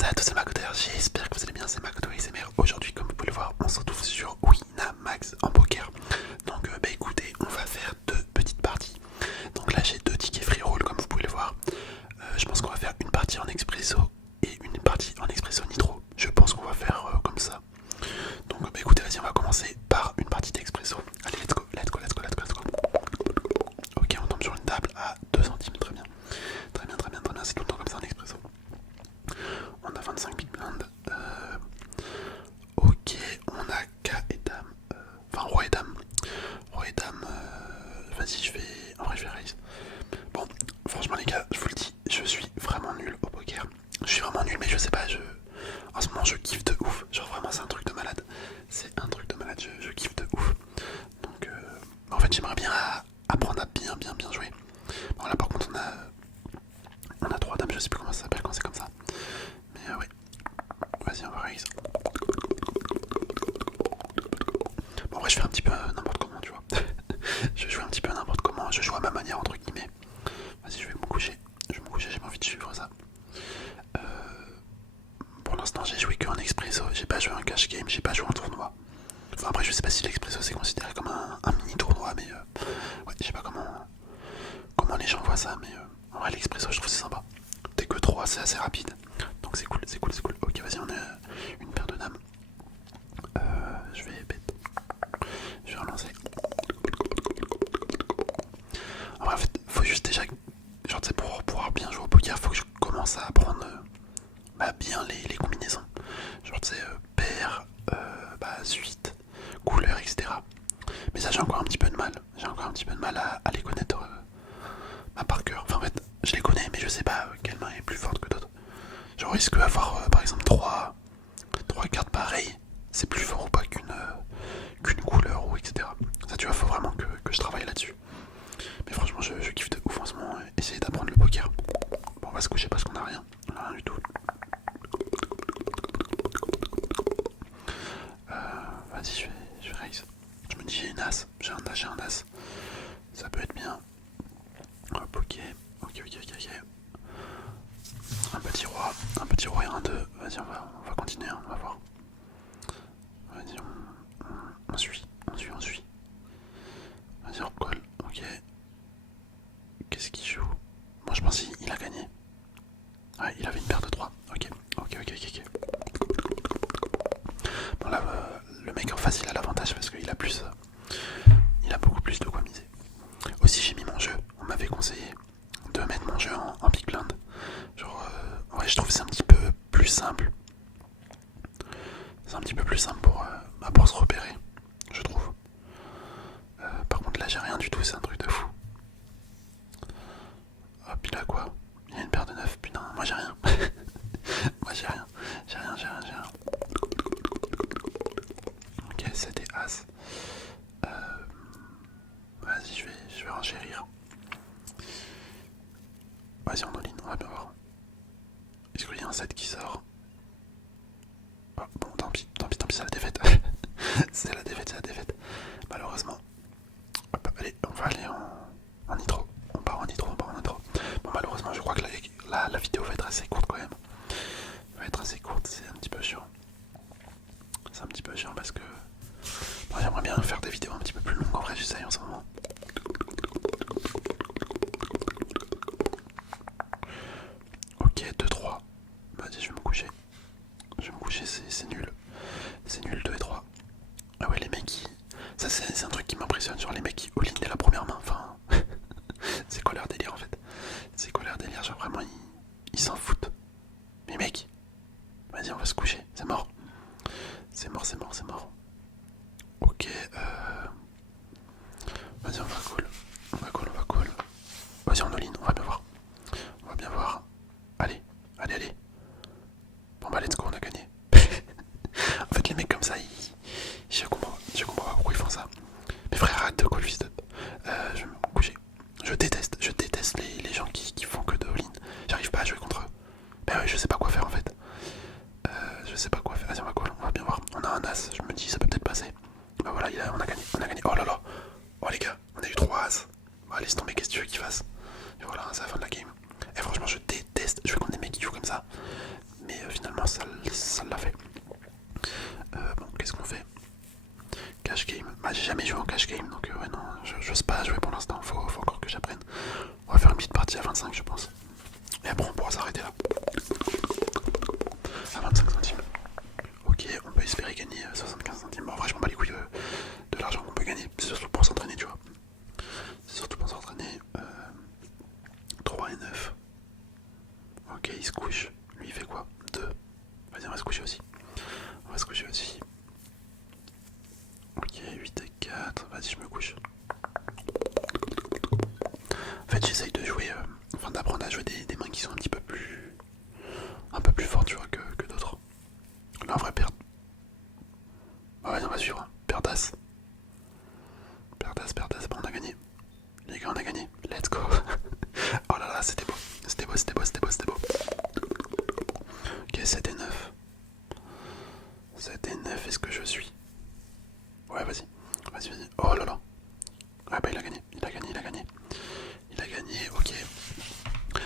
Salut à tous, c'est Makoto, j'espère que vous allez bien, c'est Makoto ASMR. Aujourd'hui, comme vous pouvez le voir, on se retrouve sur Winamax en poker. Donc écoutez, on va faire deux petites parties. Donc là j'ai deux tickets free roll comme vous pouvez le voir. Je pense qu'on va faire une partie en expresso et une partie en expresso nitro. Je pense qu'on va faire comme ça. Donc écoutez, vas-y, on va commencer par une partie d'expresso. Allez, let's go, let's go, let's go, let's go, let's go. Ok, on tombe sur une table à 2 centimes, très bien. Très bien, très bien, très bien, c'est tout le temps comme ça en expresso. On a 25 big blind. Ok, on a K et Dame. Enfin, Roi et Dame. Roi et Dame. Vas-y, je vais. En vrai, je vais raise. Bon, franchement, les gars, je vous le dis, je suis vraiment nul au poker. Je suis vraiment nul, mais je sais pas, en ce moment, je kiffe de ouf. Genre, vraiment, c'est un truc de malade. C'est un truc de malade, je kiffe de ouf. Donc, en fait, j'aimerais bien apprendre à bien jouer. Bon, là, par contre, on a 3 dames, je sais plus comment ça s'appelle quand c'est comme ça. Mais ouais. Vas-y, on va raise. Bon, en vrai, je fais un petit peu n'importe comment, tu vois. Je joue un petit peu n'importe comment, je joue à ma manière, entre guillemets. Vas-y, je vais me coucher. Je vais me coucher, j'ai pas envie de suivre ça. Pour l'instant, j'ai joué qu'en expresso, j'ai pas joué en cash game, j'ai pas joué en tournoi. Enfin, après, je sais pas si l'expresso c'est considéré comme un mini tournoi, mais ouais, je sais pas comment les gens voient ça, mais en vrai, l'expresso, je trouve c'est sympa. Dès que 3, c'est assez rapide. Donc c'est cool, c'est cool, c'est cool. Ok, vas-y, on a une paire de dames. Je vais bête. Je vais relancer. En fait, faut juste déjà, genre, tu sais, pour pouvoir bien jouer au poker, faut que je commence à apprendre bien les combinaisons. Genre, tu sais, paire, suite, couleur, etc. Mais ça, j'ai encore un petit peu de mal. J'ai encore un petit peu de mal à les connaître par cœur. Enfin, en fait, je les connais, mais je sais pas quelle main est plus forte que d'autres. Genre, est-ce que avoir, par exemple, 3 cartes pareilles, c'est plus fort ou pas qu'une couleur ou etc. Ça, tu vois, faut vraiment que je travaille là-dessus. Mais franchement, je kiffe de ouf en ce moment. Essayer d'apprendre le poker. Bon, on va se coucher parce qu'on a rien. On a rien du tout. Vas-y, je vais raise. Je me dis, j'ai une as. J'ai un as. Ça peut être bien. Hop, ok. Ok. Un petit roi et un 2. Vas-y, on va continuer, hein, on va voir. Vas-y, on suit. Vas-y, on colle. Ok. Qu'est-ce qu'il joue? Moi, je pense qu'il a gagné. Ouais, il avait une paire de 3. Ok. Bon, là, le mec en face, il a l'avantage parce qu'il a plus. Il a beaucoup plus de quoi miser. Aussi, j'ai mis mon jeu. On m'avait conseillé de mettre mon jeu en big blind. Genre, ouais, je trouve que c'est un petit peu plus simple. C'est un petit peu plus simple pour se repérer, je trouve. Par contre, là, j'ai rien du tout, c'est un truc de fou. Hop, il a quoi? Il a une paire de 9, putain, moi j'ai rien. Moi j'ai rien. Ok, c'était As. Vas-y, je vais renchérir. Vas-y, on all-in, on va bien voir. Est-ce qu'il y a un 7 qui sort? Oh, bon, tant pis, c'est la défaite. C'est la défaite. Malheureusement. Hop, allez, on va aller en nitro. On part en nitro. Bon, malheureusement, je crois que la vidéo va être assez courte quand même. Va être assez courte, c'est un petit peu chiant. C'est un petit peu chiant parce que bon, j'aimerais bien faire des vidéos un petit peu plus longues. En vrai, j'essaye en ce moment. Ok, 2-3. Vas-y, je vais me coucher. C'est nul. C'est nul, 2 et 3. Ah ouais, les mecs qui... Ça, c'est un truc qui m'impressionne. Genre, les mecs qui all-in dès la première main. Enfin, c'est quoi leur délire en fait? C'est quoi leur délire? Genre, vraiment, ils s'en foutent. Mais mec, vas-y, on va se coucher. C'est mort. C'est mort. Ok, vas-y, on va call. Vas-y, on all-in, on va bien voir. Allez. Bon bah, let's go, on a gagné. En fait, les mecs comme ça, je comprends pas pourquoi ils font ça. Mais frère, arrête de call fist up. Je vais me coucher. Je déteste les gens qui font que de all-in. J'arrive pas à jouer contre eux. Ben ouais, je sais pas quoi faire en fait. Vas-y, on va call, on va bien voir. On a un as, je me dis ça peut peut-être passer. Bah voilà, on a gagné. Oh là là. Oh les gars, on a eu 3 as. Bah laisse tomber, qu'est-ce que tu veux qu'il fasse? Et voilà, c'est la fin de la game. Et franchement, je déteste jouer contre des mecs qui jouent comme ça. Mais finalement, ça l'a fait. Bon, qu'est-ce qu'on fait? Cash game. Bah, j'ai jamais joué en cash game, donc ouais, non, j'ose pas jouer pour l'instant. Faut encore que j'apprenne. On va faire une petite partie à 25, je pense. Et après, on pourra s'arrêter là. À 25 centimes. Ok, on peut espérer gagner 75 centimes. Bon, en vrai, je m'en bats les couilles de l'argent qu'on peut gagner. C'est surtout pour s'entraîner, tu vois. C'est surtout pour s'entraîner. 3 et 9. Ok, il se couche. Lui, il fait quoi? 2. Vas-y, on va se coucher aussi. On va se coucher aussi. Ok, 8 et 4. Vas-y, je me couche. En fait, j'essaye de jouer, enfin d'apprendre à jouer des mains qui sont un peu plus fortes, tu vois, que d'autres. Là, en vrai, perdre. Ah ouais, on va suivre. Perdas. Perdas, bon, on a gagné. Les gars, on a gagné. Let's go. Oh là là, c'était beau. C'était beau. Ok, 7 et 9. 7 et 9, est-ce que je suis? Ouais, vas-y. Oh là là. Ouais, bah, il a gagné, ok.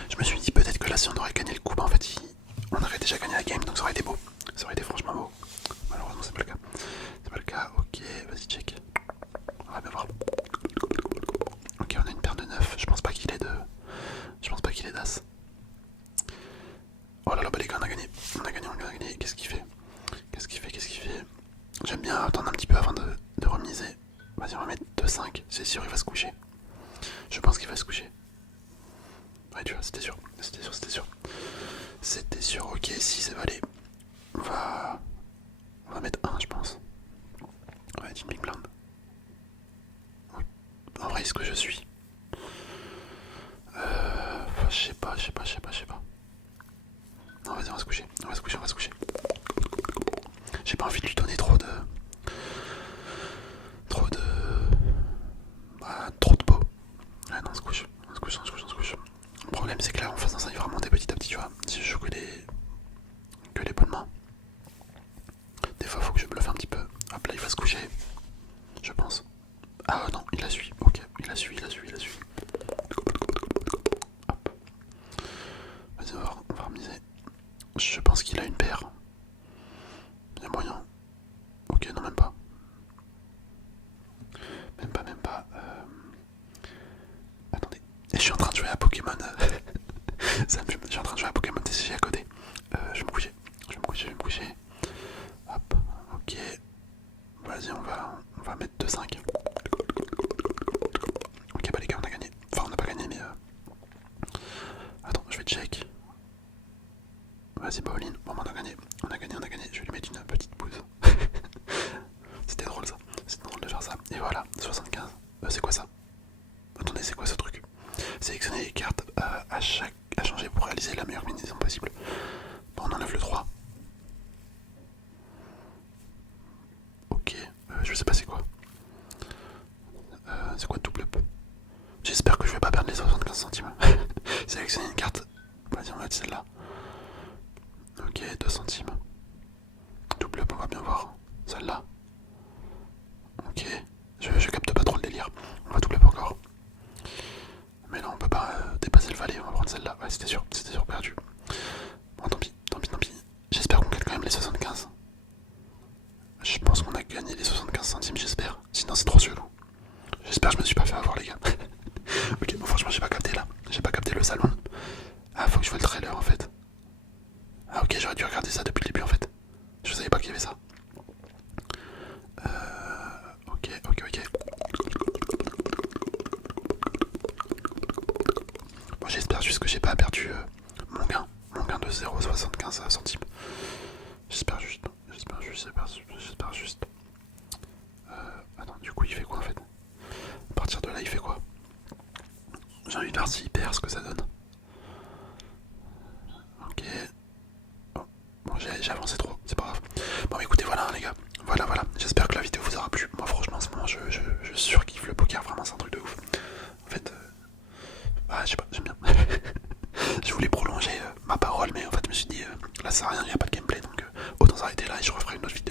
Je me suis dit peut-être que là, si on aurait gagné le coup, bah en fait, on aurait déjà gagné la game, donc ça aurait été beau. Ça aurait été franchement beau. Malheureusement, c'est pas le cas. Ok, vas-y, check. On va bien voir. Ok, on a une paire de 9. Je pense pas qu'il est d'as. Oh là là, bah les gars, on a gagné. Qu'est-ce qu'il fait? J'aime bien attendre un petit peu avant de remiser. Vas-y, on va mettre 2-5. C'est sûr, il va se coucher. Je pense qu'il va se coucher. Ouais, tu vois, c'était sûr. Ok, 6 et valet. On va mettre 1, je pense. Ouais, une big blind. Oui. En vrai, est-ce que je suis? Je sais pas. Non, vas-y, on va se coucher. J'ai pas envie de lui donner trop de peau. Ouais, non, on se couche. Le problème, c'est que là, en faisant ça, il va remonter petit à petit, tu vois. Si je joue que les bonnes mains, des fois, faut que je bluffe un petit peu. Hop, là, il va se coucher, je pense. Ah non, il la suit. Ok, il la suit. Hop. Vas-y, on va remiser. Je pense qu'il a une paire. Il y a moyen. Ok, non, même pas. Attendez. Et je suis en train de jouer à Pokémon. Je suis en train de jouer à Pokémon TCG à côté. Je vais me coucher. Hop, ok. Vas-y, on va mettre 2-5. Ok, bah les gars, on a gagné. Enfin, on n'a pas gagné, mais. Attends, je vais check. Vas-y, Pauline. Bon, on a gagné. Je vais lui mettre une petite pouce. C'était drôle ça. C'était drôle de faire ça. Et voilà, 75. C'est quoi ça? Attendez, c'est quoi ce truc? Sélectionnez les cartes à changer pour réaliser la meilleure combinaison possible. Bon, on enlève le 3. Ok, je sais pas c'est quoi. C'est quoi double up? J'espère que je vais pas perdre les 75 centimes. Sélectionnez une carte. Vas-y, on va être celle-là. Ok, 2 centimes. Double up, on va bien voir. Celle-là. Ok, je capte pas trop le délire. On va double up encore. Mais là, on peut pas dépasser le valet. On va prendre celle-là. Ouais, c'était sûr perdu. Bon, tant pis. J'espère qu'on gagne quand même les 75. Je pense qu'on a gagné les 75 centimes, j'espère. Sinon, c'est trop chelou. J'espère que je me suis pas fait avoir, les gars. Ok, bon, franchement, j'ai pas capté là. J'ai pas capté le salon. Ah, faut que je vois le trailer en fait. Ah, ok, j'aurais dû regarder ça depuis le début en fait. Je savais pas qu'il y avait ça. Ok. Bon, j'espère juste que j'ai pas perdu mon gain de 0,75 centimes. J'espère juste. Attends, du coup, il fait quoi en fait? À partir de là, il fait quoi? J'ai envie de voir s'il perd ce que ça donne. Ok. Bon, j'ai avancé trop, c'est pas grave. Bon, écoutez, voilà, les gars. Voilà. J'espère que la vidéo vous aura plu. Moi, franchement, en ce moment, je surkiffe le poker. Vraiment, c'est un truc de ouf. En fait, je sais pas, j'aime bien. Je voulais prolonger ma parole, mais en fait, je me suis dit, là, ça sert à rien, il n'y a pas de gameplay. Donc, autant s'arrêter là et je referai une autre vidéo.